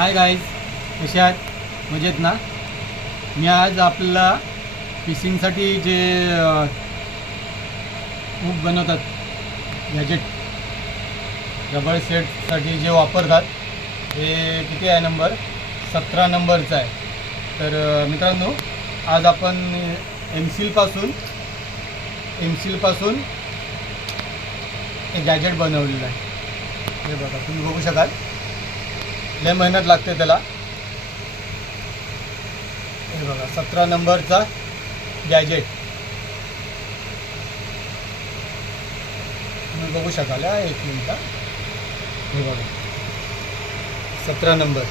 Hi guys, कसे आहात? मजेत ना? मी आज आपल्याला फिशिंगसाठी जे हुक बनवतात, गॅजेट रबर सेटसाठी जे वापरतात हे किती आहे नंबर 17 नंबरचा आहे. तर मित्रांनो, आज आपण एमसीलपासून एक गॅजेट बनवलेलं आहे. हे बघा, तुम्ही बघू शकाल. लय मेहनत लागते त्याला. हे बघा, 17 नंबरचा गॅजेट तुम्ही बघू शकाल. एक मिनिट. हे बघा, 17 नंबर.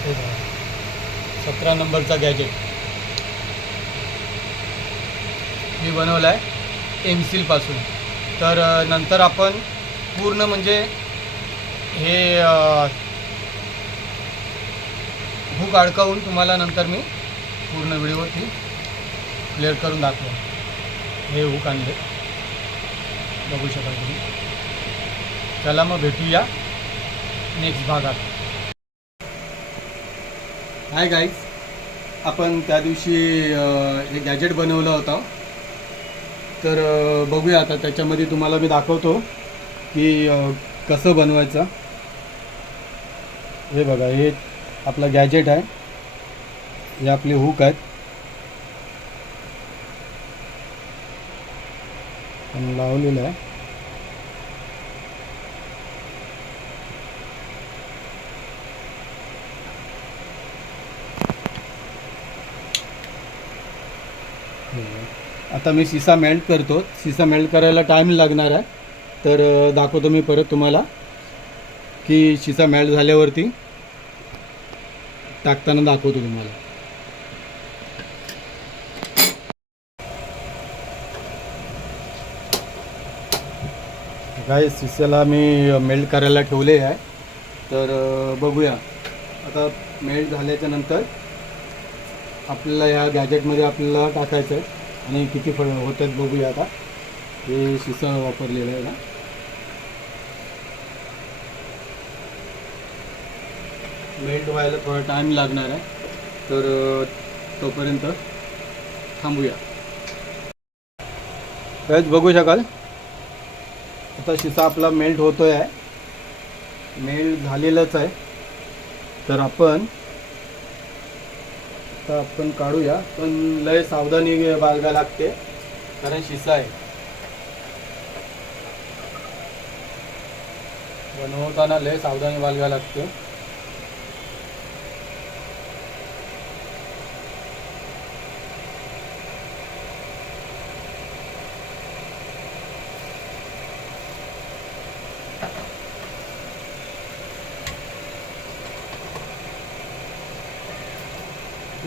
हे बघा, 17 नंबरचा गॅजेट मी बनवला आहे एमसीलपासून. तर नंतर आपण पूर्ण म्हणजे हे हुक अडकावून तुम्हाला नंतर मी पूर्ण व्हिडिओवरती क्लिअर करून दाखवेन. हे हुक आणले, बघू शकाल तुम्ही. चला मग भेटूया नेक्स्ट भागात. हाय गाईज, आपण त्या दिवशी हे गॅजेट बनवलं होतं. तर बघूया आता त्याच्यामध्ये तुम्हाला मी दाखवतो की कसं बनवायचं. हे बघा, हे आपलं गॅजेट आहे. हे आपले हुक आहेत. लावलेलं आहे. आता मी सीसा मेल्ट करतो. सीसा मेल्ट करायला टाईम लागणार आहे. तर दाखवतो मी परत तुम्हाला की सीसा मेल्ट झाल्यावरती टाकताना दाखवतो तुम्हाला. काय सीसाला मी मेल्ट करायला ठेवले आहे. तर बघूया आता मेल्ट झाल्याच्या नंतर आपल्याला या गॅजेटमध्ये आपल्याला टाकायचं आहे आणि किती फळ होतात बघूया. आता हे शिसा वापरलेलं आहे ना. मेल्ट व्हायला थोडा टाईम लागणार आहे. तर तोपर्यंत थांबूया. त्याच बघू शकाल आता शिसा आपला मेल्ट होतोय आहे. मेल्ट झालेलंच आहे. तर आपण काढूया, पण लय सावधानी बाळगा लागते कारण शिसा आहे. बनवताना लय सावधानी बाळगा लागते.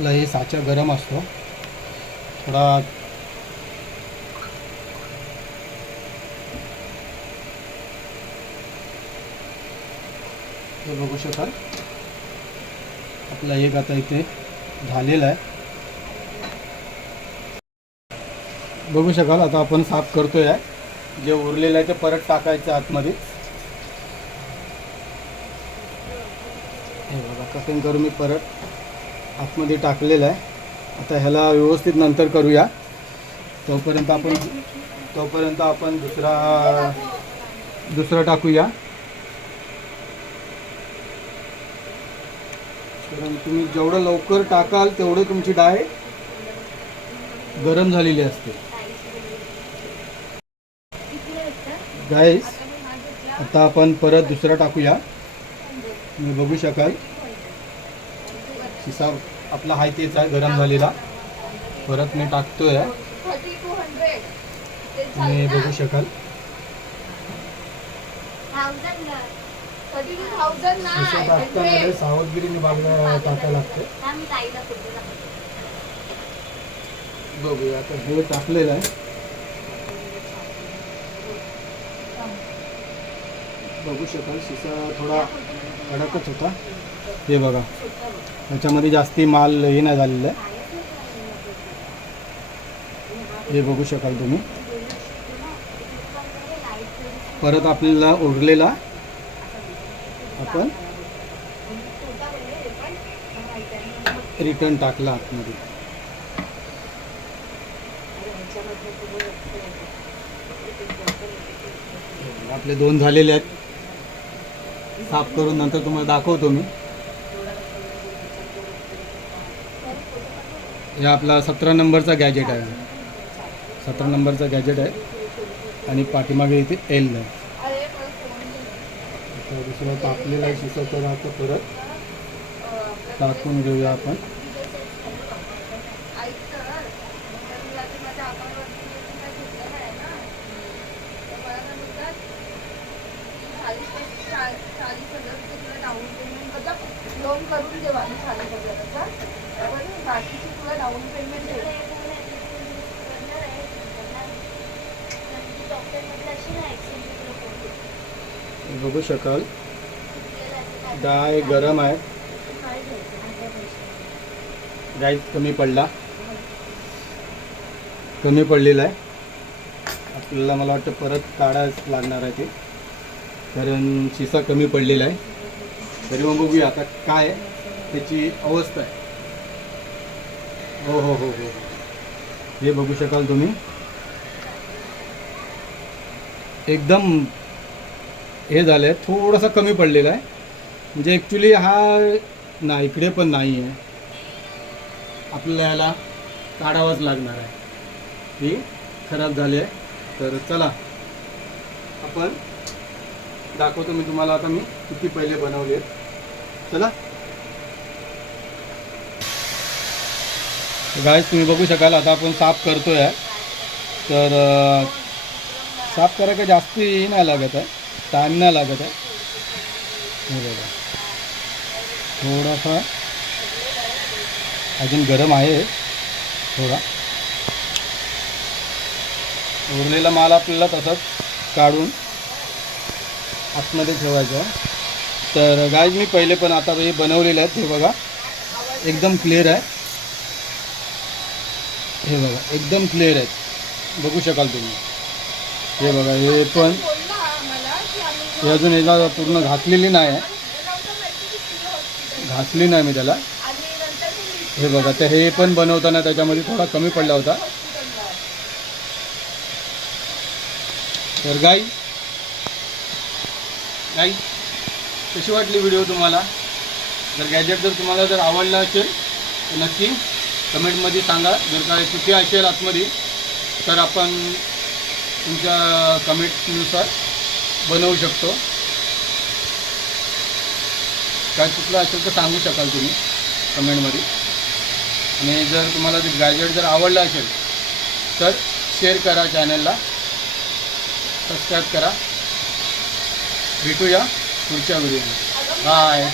हे साचा गरम असतो थोडा. हे बघू शकाल आपला एक आता इथे झालेला आहे. बघू शकाल आता आपण साफ करतोय. जे उरलेलं आहे ते परत टाकायचं आतमध्ये. हे बघा, कटिंग करून मी परत आतमध्ये टाकलेलं आहे. आता ह्याला व्यवस्थित नंतर करूया. तोपर्यंत आपण दुसरा टाकूया. कारण तुम्ही जेवढं लवकर टाकाल तेवढं तुमची डाळ गरम झालेली असते. गाईस, आता आपण परत दुसरा टाकूया. तुम्ही बघू शकाल शिसा आपला हाय तेच आहे गरम झालेला. परत मी टाकतोय. तुम्ही बघू शकाल टाकताना सावधगिरीने टाकायला लागते. बघूया आता हे टाकलेलं आहे. बघू शकाल शिसा थोडा कडकच होता. हे बघा, त्याच्यामध्ये जास्ती माल हे नाही झालेलं आहे. हे बघू शकाल तुम्ही. परत आपल्याला उरलेला आपण रिटर्न टाकला आतमध्ये. आपले 2 झालेले आहेत. साफ करून नंतर तुम्हाला दाखवतो मी. हे आपला 17 नंबरचा गॅजेट आहे. 17 नंबरचा गॅजेट आहे आणि पाठीमागे इथे एल आहे. आता दुसरं टाकलेलं आहे शिसा, तर आता परत टाकून घेऊया आपण. करून देवा बाकीची तुला डाऊन पेमेंट बघू शकाल डाळ गरम आहे. गाईस कमी पडलेला आहे. आपल्याला मला वाटतं परत काढायच लागणार आहे ते, कारण शिसा कमी पडलेला आहे. तरी मग बघूया आता काय त्याची अवस्था आहे. हो हो हो हो, हे बघू शकाल तुम्ही. एकदम हे झालं आहे, थोडासा कमी पडलेला आहे. म्हणजे ॲक्च्युली हा ना इकडे पण नाही आहे. आपल्याला याला काढावंच लागणार आहे. ही खराब झाली आहे. तर चला आपण दाखवतो मी तुम्हाला आता मी किती पहिले बनवले. चला गाईस, तुम्ही बघू शकाल आता आपण साफ करतो आहे. तर साफ करायला जास्ती नाही लागत आहे, टाईम नाही लागत आहे. हे बघा थोडासा अजून गरम आहे थोडा. उरलेला माल आपल्याला तसंच काढून आतमध्ये ठेवायचा. तर गाईज मी पहिले पण आता हे बनवलेलं आहे. हे बघा एकदम क्लिअर आहे. हे बघा एकदम क्लिअर आहे, बघू शकाल तुम्ही. हे बघा हे पण हे अजून याला पूर्ण घासलेली नाही आहे, घासली नाही मी त्याला. हे बघा तर हे पण बनवताना त्याच्यामध्ये थोडा कमी पडला होता. तर गाई कशी वाटली व्हिडिओ तुम्हाला? जर गॅजेट जर तुम्हाला जर आवडला असेल तर नक्की कमेंटमध्ये सांगा. जर काय चुकी असेल आतमध्ये तर आपण तुमच्या कमेंटनुसार बनवू शकतो. काय चुकलं असेल तर सांगू शकाल तुम्ही कमेंटमध्ये. आणि जर तुम्हाला ते गॅजेट जर आवडलं असेल तर शेअर करा, चॅनलला सबस्क्राईब करा. भेटूया पुढच्या व्हिडिओमध्ये. बाय.